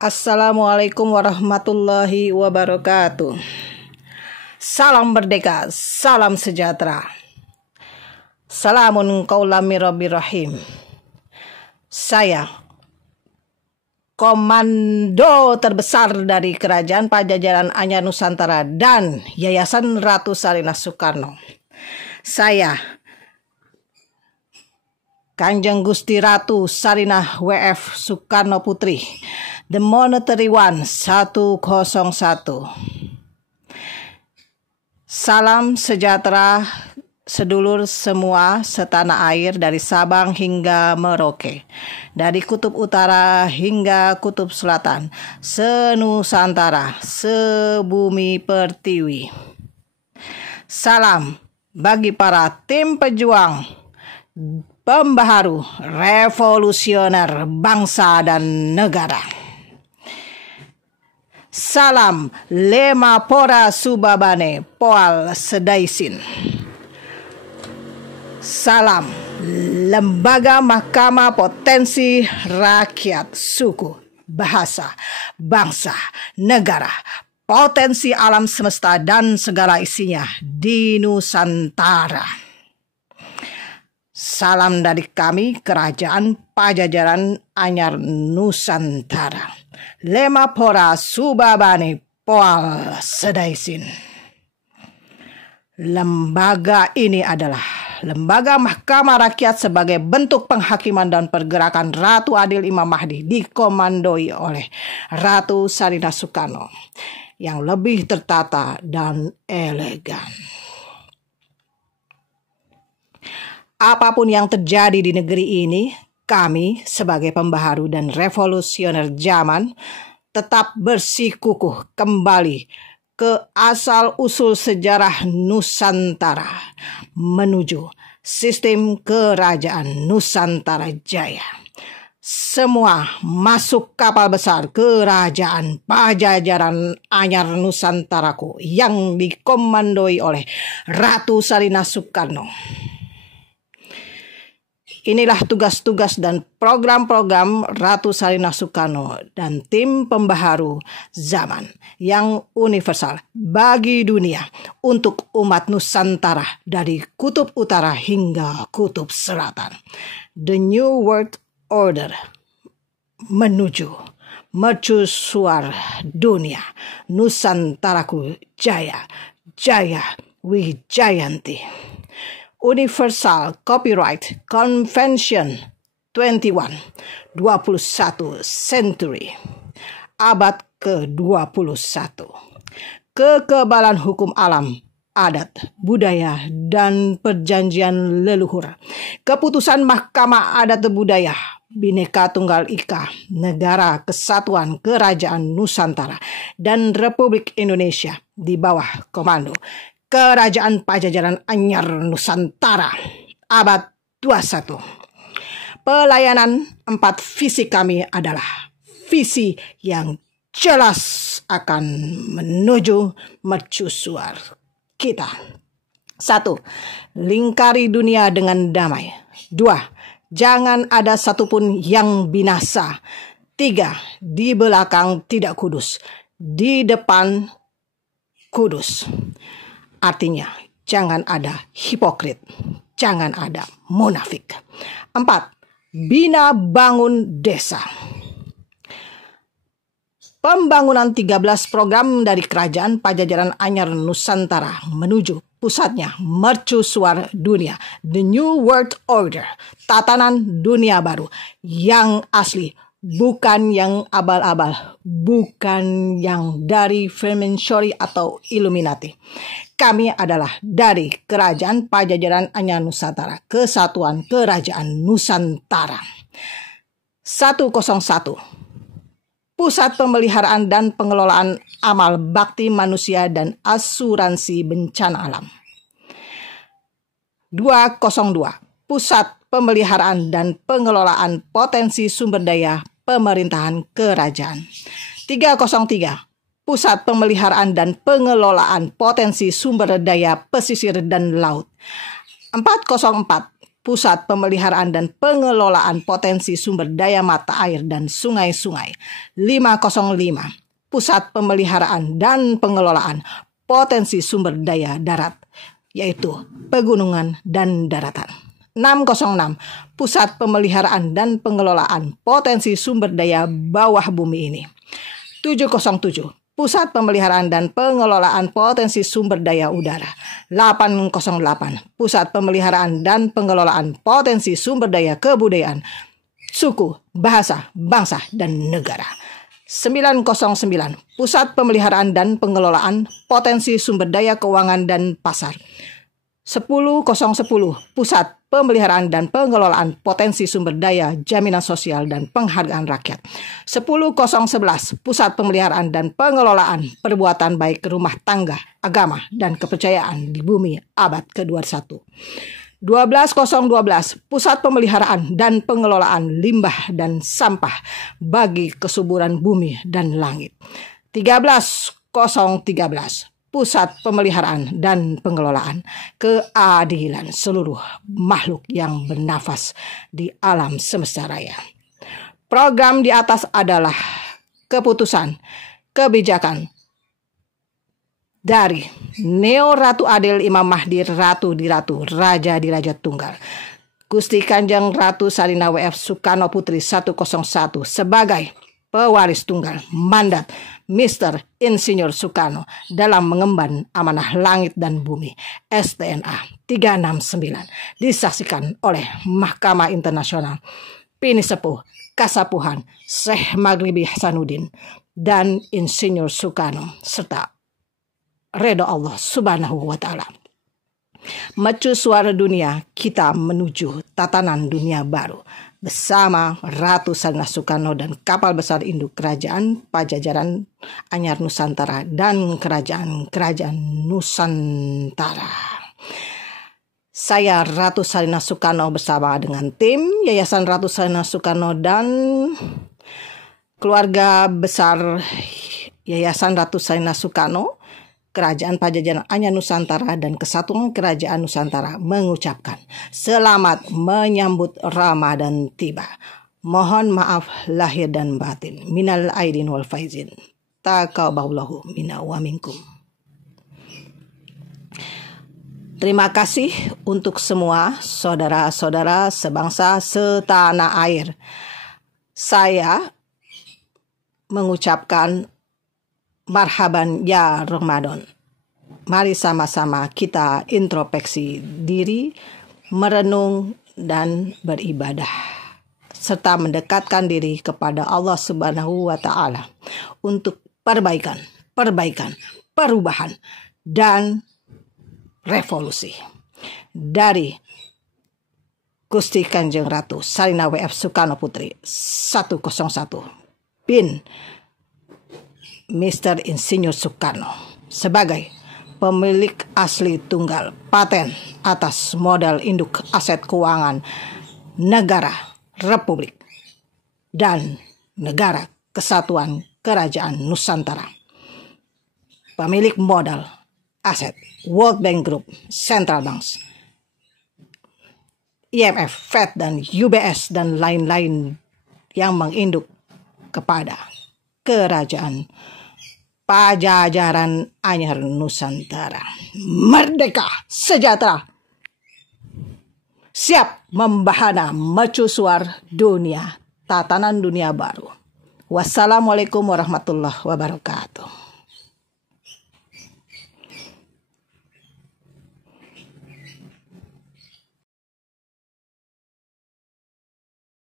Assalamualaikum warahmatullahi wabarakatuh. Salam merdeka, salam sejahtera. Salamun qaulam mir rabbir rahim. Saya, komando terbesar dari Kerajaan Pajajaran Anyar Nusantara dan Yayasan Ratu Sarinah Soekarno. Saya, Kanjeng Gusti Ratu Sarinah W.F. Soekarno Putri, The Monetary One 101. Salam sejahtera sedulur semua setanah air dari Sabang hingga Merauke, dari kutub utara hingga kutub selatan, senusantara, sebumi pertiwi. Salam bagi para tim pejuang, pembaharu, revolusioner bangsa dan negara. Salam Lema Pora Subabane Poal Sedaisin. Salam Lembaga Mahkamah Potensi Rakyat, Suku, Bahasa, Bangsa, Negara, Potensi Alam Semesta dan segala isinya di Nusantara. Salam dari kami, Kerajaan Pajajaran Anyar Nusantara. Lema Pora Subabane Poal Sedaisin. Lembaga ini adalah lembaga Mahkamah Rakyat sebagai bentuk penghakiman dan pergerakan Ratu Adil Imam Mahdi, dikomandoi oleh Ratu Sarinah Soekarno yang lebih tertata dan elegan. Apapun yang terjadi di negeri ini, kami sebagai pembaharu dan revolusioner zaman tetap bersikukuh kembali ke asal-usul sejarah Nusantara menuju sistem kerajaan Nusantara Jaya. Semua masuk kapal besar Kerajaan Pajajaran Anyar Nusantaraku yang dikomandoi oleh Ratu Sarinah Soekarno. Inilah tugas-tugas dan program-program Ratu Sarinah Soekarno dan tim pembaharu zaman yang universal bagi dunia untuk umat Nusantara dari kutub utara hingga kutub selatan. The New World Order menuju mercusuar dunia. Nusantaraku Jaya, Jaya Wijayanti. Universal Copyright Convention 21 century, abad ke-21. Kekebalan hukum alam, adat, budaya, dan perjanjian leluhur. Keputusan Mahkamah Adat Budaya, Bhinneka Tunggal Ika, Negara Kesatuan Kerajaan Nusantara, dan Republik Indonesia di bawah komando Kerajaan Pajajaran Anyar Nusantara, abad 21. Pelayanan 4 visi kami adalah visi yang jelas akan menuju mercusuar kita. 1. Lingkari dunia dengan damai. 2. Jangan ada satupun yang binasa. 3. Di belakang tidak kudus, di depan kudus. Artinya, jangan ada hipokrit, jangan ada munafik. 4. Bina bangun desa. Pembangunan 13 program dari Kerajaan Pajajaran Anyar Nusantara menuju pusatnya mercusuar dunia. The New World Order, tatanan dunia baru yang asli, bukan yang abal-abal, bukan yang dari Freemasonry atau Illuminati. Kami adalah dari Kerajaan Pajajaran Anyar Nusantara, Kesatuan Kerajaan Nusantara. 101. Pusat Pemeliharaan dan Pengelolaan Amal Bakti Manusia dan Asuransi Bencana Alam. 202. Pusat Pemeliharaan dan Pengelolaan Potensi Sumber Daya Pemerintahan Kerajaan. 303. Pusat Pemeliharaan dan Pengelolaan Potensi Sumber Daya Pesisir dan Laut. 404. Pusat Pemeliharaan dan Pengelolaan Potensi Sumber Daya Mata Air dan Sungai-sungai. 505. Pusat Pemeliharaan dan Pengelolaan Potensi Sumber Daya Darat, yaitu pegunungan dan daratan. 606. Pusat Pemeliharaan dan Pengelolaan Potensi Sumber Daya Bawah Bumi ini. 707. Pusat Pemeliharaan dan Pengelolaan Potensi Sumber Daya Udara. 808. Pusat Pemeliharaan dan Pengelolaan Potensi Sumber Daya Kebudayaan, Suku, Bahasa, Bangsa, dan Negara. 909. Pusat Pemeliharaan dan Pengelolaan Potensi Sumber Daya Keuangan dan Pasar. 10010. Pusat Pemeliharaan dan Pengelolaan Potensi Sumber Daya Jaminan Sosial dan Penghargaan Rakyat. 10011. Pusat Pemeliharaan dan Pengelolaan Perbuatan Baik Rumah Tangga, Agama, dan Kepercayaan di Bumi abad ke-21. 12012. Pusat Pemeliharaan dan Pengelolaan Limbah dan Sampah bagi Kesuburan Bumi dan Langit. 13013. Pusat Pemeliharaan dan Pengelolaan Keadilan seluruh makhluk yang bernafas di alam semesta raya. Program di atas adalah keputusan, kebijakan dari Neo Ratu Adil Imam Mahdi Ratu di Ratu, Raja di Raja Tunggal, Gusti Kanjeng Ratu Sarina W.F. Sukarno Putri 101 sebagai pewaris tunggal mandat Mr. Insinyur Soekarno dalam mengemban amanah langit dan bumi STNA 369 disaksikan oleh Mahkamah Internasional Pini Sepuh Kasapuhan Syekh Maghribi Hasanuddin dan Insinyur Soekarno serta redha Allah Subhanahu wa Ta'ala. Mercu suara dunia, kita menuju tatanan dunia baru bersama Ratu Sarina Soekarno dan kapal besar induk Kerajaan Pajajaran Anyar Nusantara dan kerajaan-kerajaan Nusantara. Saya Ratu Sarina Soekarno bersama dengan tim Yayasan Ratu Sarina Soekarno dan keluarga besar Yayasan Ratu Sarina Soekarno, Kerajaan Pajajaran Anyar Nusantara dan Kesatuan Kerajaan Nusantara mengucapkan selamat menyambut Ramadan tiba. Mohon maaf lahir dan batin. Minal aidin wal faizin. Taqabbalallahu minna wa minkum. Terima kasih untuk semua saudara-saudara sebangsa setanah air. Saya mengucapkan marhaban ya Ramadan. Mari sama-sama kita introspeksi diri, merenung dan beribadah, serta mendekatkan diri kepada Allah Subhanahu wa Ta'ala untuk perbaikan, perubahan, dan revolusi. Dari Gusti Kanjeng Ratu Sarina W.F. Sukarno Putri 101 bin Mr. Insinyur Soekarno sebagai pemilik asli tunggal paten atas modal induk aset keuangan negara Republik dan Negara Kesatuan Kerajaan Nusantara. Pemilik modal aset World Bank Group, Central Banks, IMF, Fed, dan UBS dan lain-lain yang menginduk kepada Kerajaan Pajajaran Anyar Nusantara. Merdeka, sejahtera, siap membahana mercusuar dunia, tatanan dunia baru. Wassalamualaikum warahmatullahi wabarakatuh.